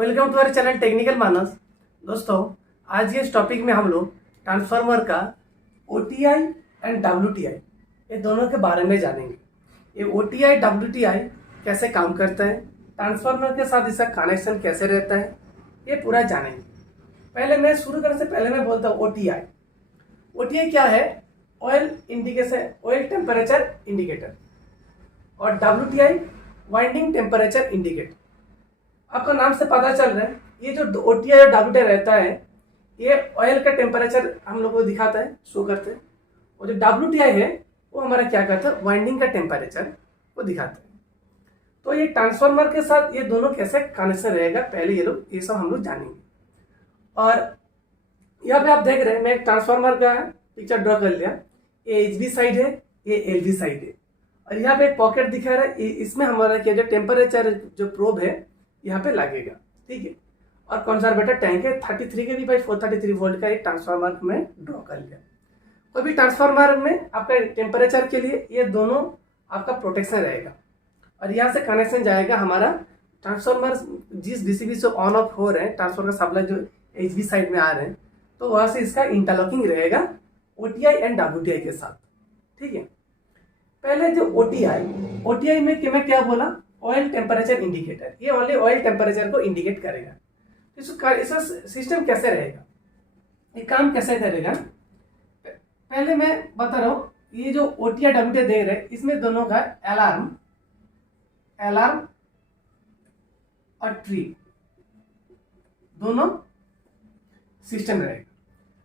Welcome to our channel technical Manas. दोस्तों, आज के इस टॉपिक में हम लोग ट्रांसफार्मर का OTI एंड WTI ये दोनों के बारे में जानेंगे। ये OTI WTI कैसे काम करता है, ट्रांसफार्मर के साथ इसका कनेक्शन कैसे रहता है, ये पूरा जानेंगे। पहले मैं शुरू करने से पहले मैं बोलता हूँ OTI क्या है? Oil indication, oil temperature indicator. और WTI वाइंडिंग टेम्परेचर इंडिकेटर। आपका नाम से पता चल रहा है ये जो OTI और WTI रहता है ये ऑयल का टेम्परेचर हम लोग को दिखाता है, शो करते हैं। और जो WTI है वो हमारा क्या करता है? वाइंडिंग का टेम्परेचर को दिखाता है। तो ये ट्रांसफार्मर के साथ ये दोनों कैसे कनेक्शन रहेगा, पहले ये सब हम लोग जानेंगे। और यहाँ पे आप देख रहे हैं मैं एक ट्रांसफार्मर का पिक्चर ड्रॉ कर लिया। ये HV साइड है, ये LV साइड है। और यहाँ पे एक पॉकेट दिखा रहा है, इसमें हमारा क्या जो टेम्परेचर जो प्रोब है यहाँ पे लगेगा, ठीक है। और कंजर्वेटर टैंक है 33 kV बाई 433 वोल्ट का एक ट्रांसफार्मर में ड्रॉ कर लिया। कोई भी ट्रांसफार्मर में आपका टेम्परेचर के लिए ये दोनों आपका प्रोटेक्शन रहेगा। और यहाँ से कनेक्शन जाएगा हमारा ट्रांसफार्मर जिस DCB से ऑन ऑफ हो रहे हैं, ट्रांसफार्मर सप्लाई जो HV साइड में आ रहे हैं, तो वहां से इसका इंटरलॉकिंग रहेगा OTI एंड WTI के साथ, ठीक है। पहले जो OTI में मैं क्या बोला? Oil temperature indicator. ये ओनली ऑयल टेम्परेचर को इंडिकेट करेगा। इसका सिस्टम कैसे रहेगा, ये काम कैसे करेगा? पहले मैं बता रहा हूँ, ये जो OTI WTI दे रहे हैं इसमें दोनों का अलार्म और ट्रिप दोनों सिस्टम रहेगा।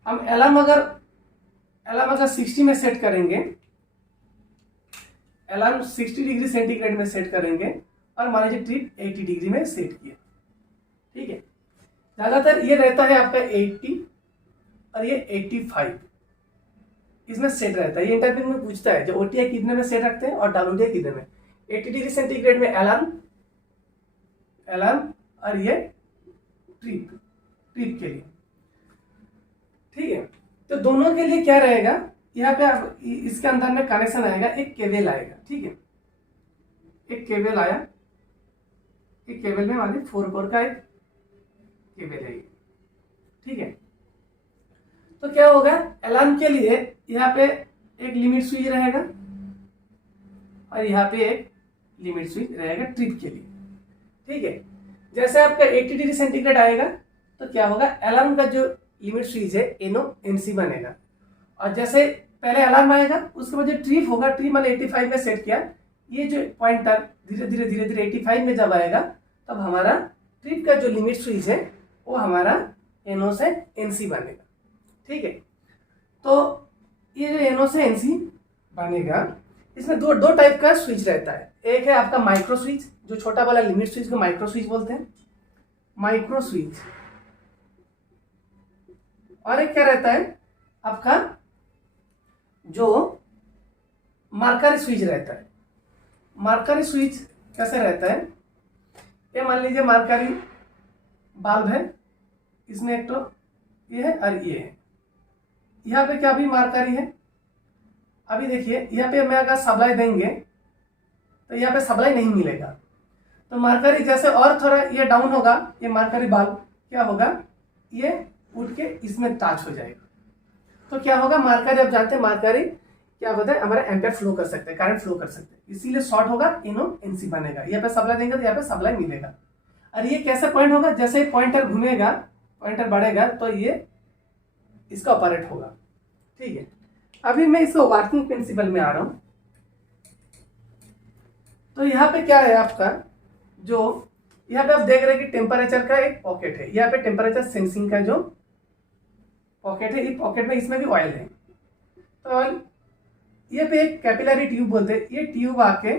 हम अलार्म अगर 60 में सेट करेंगे, अलार्म 60 डिग्री सेंटीग्रेड में सेट करेंगे और मान लीजिए ट्रिप 80 डिग्री में सेट किया, ठीक है। ज्यादातर ये रहता है आपका 80 और ये 85 इसमें सेट रहता है। ये इंटरव्यू में पूछता है जो OTI कितने में सेट रखते हैं और WTI कितने में। 80 डिग्री सेंटीग्रेड में अलार्म और ये ट्रिप के लिए, ठीक है। तो दोनों के लिए क्या रहेगा, यहाँ पे आप इसके अंदर में कनेक्शन आएगा, एक केबल आएगा, ठीक है। एक केबल आया, एक केबल में वाली 4 कोर का एक केबल है, ठीक है। तो क्या होगा, अलार्म के लिए यहाँ पे एक लिमिट स्विच रहेगा और यहाँ पे एक लिमिट स्विच रहेगा ट्रिप के लिए, ठीक है। जैसे आपका 80 डिग्री सेंटीग्रेड आएगा तो क्या होगा, अलार्म का जो लिमिट स्विच है NONC बनेगा। और जैसे पहले अलार्म आएगा उसके बाद जो ट्रिप होगा, ट्रिप मैंने 85 में सेट किया, ये जो पॉइंटर धीरे धीरे 85 में जब आएगा तब हमारा ट्रिप का जो लिमिट स्विच है वो हमारा NO से NC बनेगा, ठीक है। तो ये जो NO से NC बनेगा, इसमें दो टाइप का स्विच रहता है। एक है आपका माइक्रो स्विच, जो छोटा वाला लिमिट स्विच को माइक्रो स्विच बोलते हैं, माइक्रो स्विच। और एक क्या रहता है आपका जो मार्करी स्विच रहता है। मार्करी स्विच कैसे रहता है, ये मान लीजिए मार्करी बल्ब है, इसमें एक तो ये है और ये है। यहाँ पे क्या भी मार्करी है, अभी देखिए यहाँ पे मैं अगर सप्लाई देंगे तो यहाँ पे सप्लाई नहीं मिलेगा। तो मार्करी जैसे और थोड़ा ये डाउन होगा, ये मार्करी बल्ब क्या होगा, ये उठ के इसमें टच हो जाएगा। तो क्या होगा, मार्करी आप जानते हैं मार्करी क्या होता है, हमारा एम्पेयर फ्लो कर सकते हैं, करंट फ्लो कर सकते हैं, इसीलिए शॉर्ट होगा, NONC बनेगा। यहाँ पे सप्लाई देंगे तो यहाँ पे सप्लाई मिलेगा। और ये कैसा पॉइंट होगा, जैसे पॉइंटर घूमेगा, पॉइंटर बढ़ेगा तो ये इसका ऑपरेट होगा, ठीक है। अभी मैं इसको वर्किंग प्रिंसिपल में आ रहा हूं। तो यहाँ पे क्या है आपका, जो यहाँ पे आप देख रहे हैं कि टेम्परेचर का एक पॉकेट है, यहाँ पे टेम्परेचर सेंसिंग का जो पॉकेट है, इस पॉकेट में इसमें भी ऑयल है। तो ऑयल ये पे एक कैपिलरी ट्यूब बोलते हैं, ये ट्यूब आके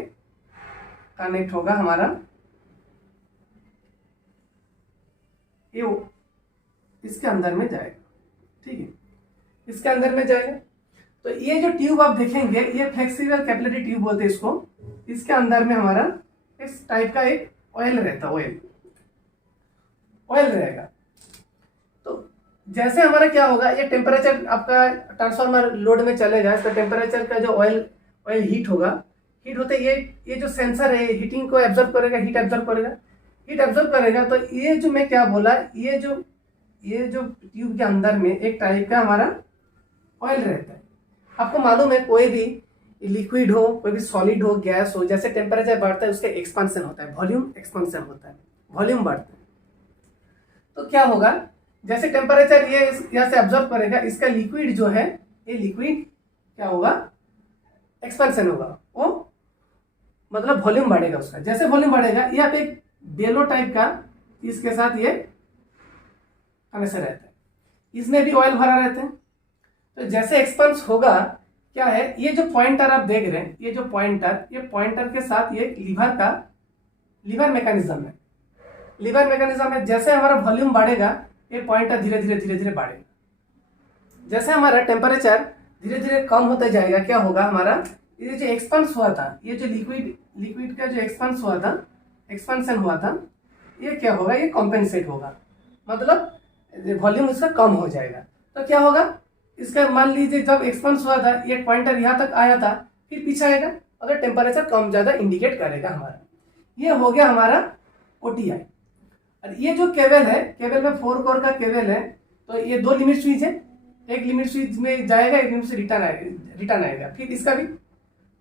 कनेक्ट होगा हमारा, ये इसके अंदर में जाएगा, ठीक है, इसके अंदर में जाएगा। तो ये जो ट्यूब आप देखेंगे ये फ्लेक्सिबल कैपिलरी ट्यूब बोलते हैं इसको। इसके अंदर में हमारा इस टाइप का एक ऑयल रहता है, ऑयल रहेगा। तो जैसे हमारा क्या होगा, ये टेम्परेचर आपका ट्रांसफार्मर लोड में चलेगा, तो टेम्परेचर का जो ऑयल हीट होगा, हीट होते ये जो सेंसर है हीटिंग को एब्जॉर्ब करेगा, हीट एब्जॉर्ब करेगा। हीट एब्जॉर्ब करेगा तो ये जो मैं क्या बोला, ये जो ट्यूब के अंदर में एक टाइप का हमारा ऑयल रहता है। आपको मालूम है कोई भी लिक्विड हो, कोई भी सॉलिड हो, गैस हो, जैसे टेम्परेचर बढ़ता है उसका एक्सपांशन होता है, वॉल्यूम एक्सपांशन होता है, वॉल्यूम बढ़ता है। तो क्या होगा, जैसे टेम्परेचर ये यहाँ से ऑब्जर्व करेगा, इसका लिक्विड जो है, ये लिक्विड क्या होगा, एक्सपेंशन होगा, वो मतलब वॉल्यूम बढ़ेगा उसका। जैसे वॉल्यूम बढ़ेगा, यहाँ पे एक बेलो टाइप का इसके साथ ये कनेक्शन रहता है, इसमें भी ऑयल भरा रहता है। तो जैसे एक्सपेंस होगा, क्या है, ये जो पॉइंटर आप देख रहे हैं, ये जो पॉइंटर के साथ ये लीवर मैकेनिज्म है, लीवर मैकेनिज्म है। जैसे हमारा वॉल्यूम बढ़ेगा, ये पॉइंटर धीरे धीरे बढ़ेगा। जैसे हमारा टेम्परेचर धीरे धीरे कम होता जाएगा, क्या होगा, हमारा ये जो एक्सपांस हुआ था, ये जो लिक्विड का जो एक्सपांस हुआ था, एक्सपांशन हुआ था, ये क्या होगा, ये कॉम्पेंसेट होगा, मतलब वॉल्यूम इसका कम हो जाएगा। तो क्या होगा, इसका मान लीजिए जब एक्सपांस हुआ था, ये पॉइंटर यहाँ तक आया था, फिर पीछे आएगा, अगर टेम्परेचर कम ज्यादा इंडिकेट करेगा हमारा। ये हो गया हमारा ओटीआई। और ये जो केबल है, केबल में 4 कोर का केबल है, तो ये 2 लिमिट स्विच है, एक लिमिट स्विच में जाएगा, एक लिमिट से रिटर्न आएगा, फिर इसका भी।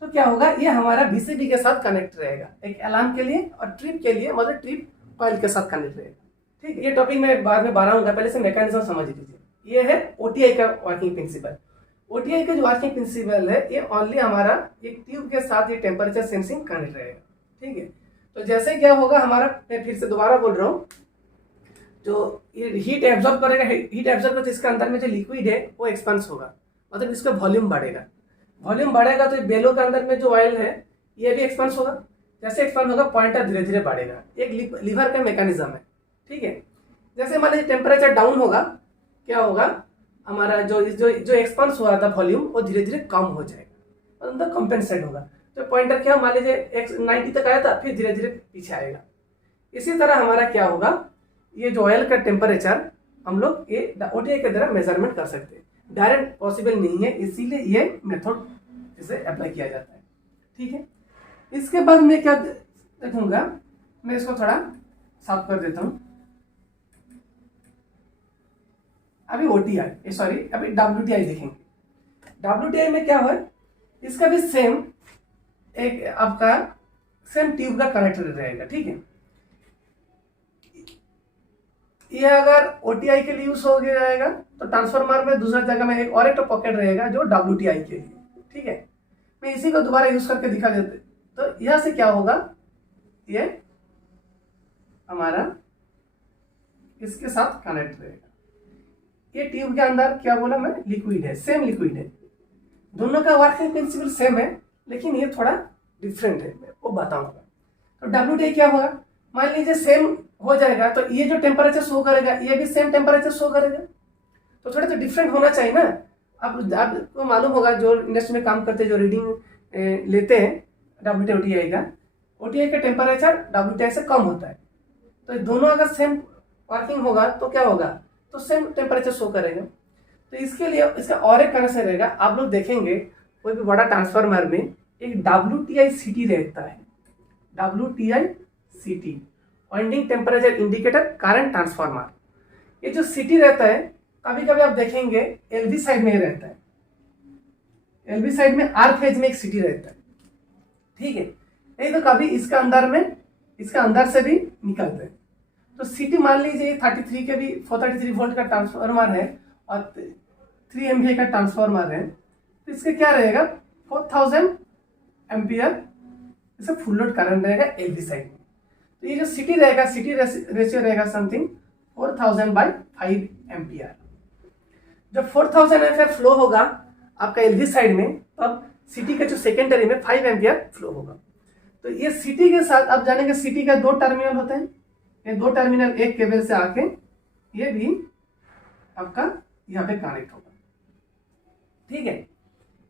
तो क्या होगा, ये हमारा बीसीबी के साथ कनेक्ट रहेगा, एक अलार्म के लिए और ट्रिप के लिए, मतलब ट्रिप कॉइल के साथ कनेक्ट रहेगा। ठीक, ये टॉपिक मैं बाद में बढ़ाऊंगा, पहले से मैकेनिज्म समझ लीजिए। ये है ओटीआई का वर्किंग प्रिंसिपल। ओटीआई का जो वर्किंग प्रिंसिपल है, ये ओनली हमारा एक ट्यूब के साथ ये टेम्परेचर सेंसिंग कनेक्ट रहेगा। ठीक है, तो जैसे क्या होगा हमारा, मैं फिर से दोबारा बोल रहा हूँ, जो ये हीट एब्जॉर्ब करेगा, हीट एब्जॉर्ब करके इसके अंदर में जो लिक्विड है वो एक्सपांस होगा, मतलब इसका वॉल्यूम बढ़ेगा। वॉल्यूम बढ़ेगा तो बेलो के अंदर में जो ऑयल है ये भी एक्सपांस होगा। जैसे एक्सपांस होगा, पॉइंटर धीरे धीरे बढ़ेगा, एक लीवर का मैकेनिज्म है। ठीक है, जैसे मान लीजिए टेम्परेचर डाउन होगा, क्या होगा, हमारा जो एक्सपांस हुआ था वॉल्यूम, वो धीरे धीरे कम हो जाएगा, मतलब कंपेंसेट होगा। तो पॉइंटर क्या, मान लीजिए 90 तक आया था, फिर धीरे धीरे पीछे आएगा। इसी तरह हमारा क्या होगा, ये जो ऑयल का टेम्परेचर हम लोग ये ओटीआई के द्वारा मेजरमेंट कर सकते हैं। डायरेक्ट पॉसिबल नहीं है, इसीलिए ये मेथड इसे अप्लाई किया जाता है। ठीक है, इसके बाद मैं क्या देखूंगा, मैं इसको थोड़ा साफ कर देता हूँ। अभी ओटीआई सॉरी अभी डब्ल्यूटीआई देखेंगे। डब्ल्यूटीआई में क्या है, इसका भी सेम एक आपका सेम ट्यूब का कनेक्टर रहेगा। ठीक है, ये अगर ओटीआई के लिए यूज हो जाएगा तो ट्रांसफार्मर में दूसरा जगह में एक और एक पॉकेट रहेगा जो डब्ल्यूटीआई के लिए। ठीक है, मैं इसी को दोबारा यूज करके दिखा देते। तो यहां से क्या होगा, ये हमारा इसके साथ कनेक्ट रहेगा। ये ट्यूब के अंदर क्या बोला मैं, लिक्विड है, सेम लिक्विड है, दोनों का वर्किंग प्रिंसिपल सेम है, लेकिन ये थोड़ा डिफरेंट है, मैं वो बताऊंगा। तो डब्ल्यूटीआई क्या होगा, मान लीजिए सेम हो जाएगा, तो ये जो टेम्परेचर शो करेगा, ये भी सेम टेम्परेचर शो करेगा, तो थोड़ा तो डिफरेंट होना चाहिए ना। आपको मालूम होगा, जो इंडस्ट्री में काम करते हैं, जो रीडिंग लेते हैं डब्ल्यूटीआई का, ओटीआई का टेम्परेचर डब्ल्यूटीआई से कम होता है। तो दोनों अगर सेम वर्किंग होगा तो क्या होगा, तो सेम टेम्परेचर शो करेगा। तो इसके लिए इसका और एक कनेक्शन रहेगा। आप लोग देखेंगे कोई भी बड़ा ट्रांसफार्मर में एक डब्ल्यूटीआई सीटी रहता है, डब्ल्यूटीआई सीटी, winding temperature indicator current transformer. ये जो सीटी रहता है, कभी कभी आप देखेंगे एलवी साइड में रहता है, एलवी साइड में आर फेज में एक सीटी रहता है। ठीक है, नहीं तो कभी इसका अंदर से भी निकलते हैं। तो सीटी मान लीजिए 33 के भी 433 वोल्ट का ट्रांसफार्मर है और 3 एमवीए का ट्रांसफार्मर है, तो इसका क्या रहेगा, 4000 एम्पियर इसका फुल लोड करंट रहेगा एलवी साइड में। तो ये जो सीटी रहेगा, सीटी रेशियो रहेगा समथिंग 4000/5 एम्पियर। जब 4000 एम्पियर फ्लो होगा आपका एलवी साइड में, तब सीटी का जो सेकेंडरी में 5 एम्पियर फ्लो होगा। तो ये सीटी के साथ आप जानेंगे, सीटी का 2 टर्मिनल होते हैं, ये 2 टर्मिनल एक केबल से आके ये भी आपका यहाँ पे कनेक्ट होगा। ठीक है,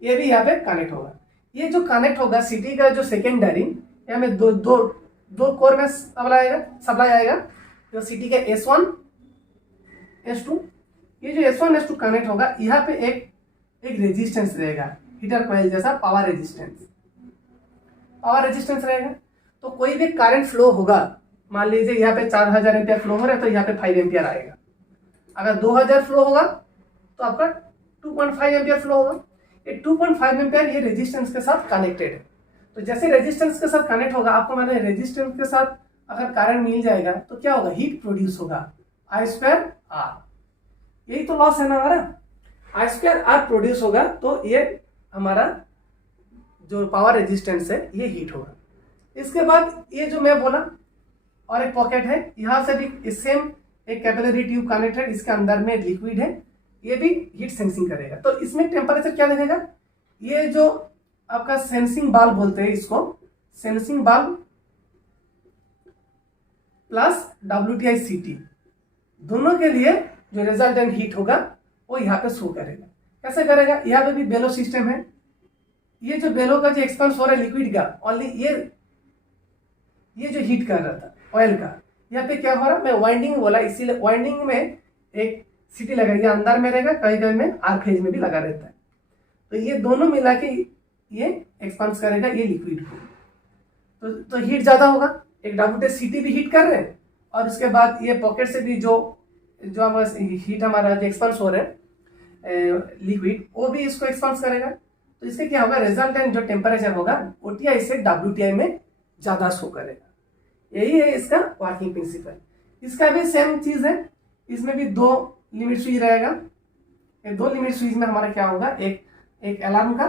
ये भी यहाँ पे कनेक्ट होगा। ये जो कनेक्ट होगा सीटी का जो सेकेंडरी, यहाँ में दो कोर में सप्लाई आएगा, जो सीटी का S1 S2। ये जो S1 S2 कनेक्ट होगा, यहाँ पे एक रेजिस्टेंस रहेगा, हीटर कॉइल जैसा पावर रेजिस्टेंस रहेगा। तो कोई भी करंट फ्लो होगा मान लीजिए यहाँ पे 4000 एम्पियर फ्लो हो रहा है तो यहाँ पे 5 एम्पियर आएगा। अगर 2000 फ्लो होगा तो आपका 2.5 एम्पियर फ्लो होगा। ये 2.5 एम्पियर ये रेजिस्टेंस के साथ कनेक्टेड है। तो जैसे रेजिस्टेंस के साथ कनेक्ट होगा, आपको मैंने रेजिस्टेंस के साथ अगर करंट मिल जाएगा तो क्या होगा, हीट प्रोड्यूस होगा, I स्क्वायर आर। यही तो लॉस है ना हमारा, I स्क्वायर आर प्रोड्यूस होगा। तो ये हमारा जो पावर रेजिस्टेंस है ये हीट होगा। इसके बाद ये जो मैं बोला और एक पॉकेट है, यहां से भी सेम एक कैपिलरी ट्यूब कनेक्टेड, इसके अंदर में लिक्विड है, ये भी हीट सेंसिंग करेगा। तो इसमें टेम्परेचर क्या देखेगा, ये जो आपका सेंसिंग बाल्ब बोलते हैं इसको, सेंसिंग बाल्ब प्लस WTI/CT दोनों के लिए जो रिजल्टेंट हीट होगा वो यहाँ पे शो करेगा। कैसे करेगा, यहाँ पे भी बेलो सिस्टम है। ये जो बेलो का जो एक्सपेंस हो रहा है लिक्विड का, ओनली ये जो हीट कर रहा था ऑयल का, यहाँ पे क्या हो रहा है, मैं वाइंडिंग बोला इसीलिए वाइंडिंग में एक सीटी लगाएगा, अंदर में रहेगा, कहीं कहीं में आर फेज में भी लगा रहता है। तो ये दोनों मिला के ये एक्सपांस करेगा ये लिक्विड को। तो हीट ज्यादा होगा, एक WTI/CT भी हीट कर रहे हैं और उसके बाद ये पॉकेट से भी जो हमारा हीट हमारा जो एक्सपांस हो रहा है लिक्विड, वो भी इसको एक्सपांस करेगा। तो इससे क्या होगा, रिजल्टेंट जो टेम्परेचर होगा OTI से WTI में ज्यादा शो करेगा। यही है इसका वर्किंग प्रिंसिपल। इसका भी सेम चीज है, इसमें भी 2 लिमिट स्विच रहेगा। ये 2 लिमिट स्विच में हमारा क्या होगा, एक अलार्म का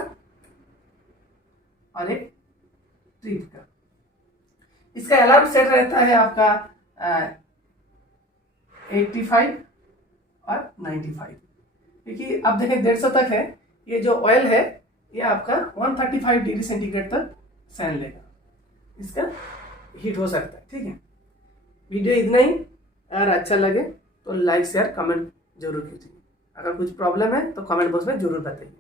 और एक ट्रिप का। इसका अलार्म सेट रहता है आपका 85 और 95, क्योंकि आप देखें 150 तक है। ये जो ऑयल है ये आपका 135 डिग्री सेंटीग्रेड तक सहन लेगा, इसका हीट हो सकता है। ठीक है, वीडियो इतना ही। अगर अच्छा लगे तो लाइक शेयर कमेंट जरूर कीजिए। अगर कुछ प्रॉब्लम है तो कमेंट बॉक्स में जरूर बताइए।